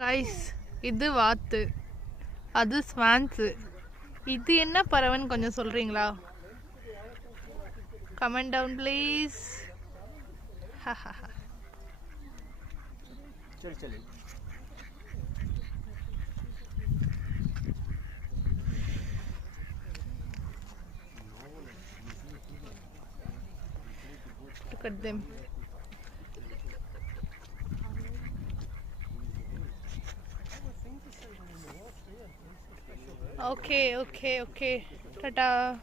கைஸ், இது வாத்து, அது ஸ்வான்ஸு. இது என்ன பறவைன்னு கொஞ்சம் சொல்கிறீங்களா? Comment down please. Look at them. Okay. Tata.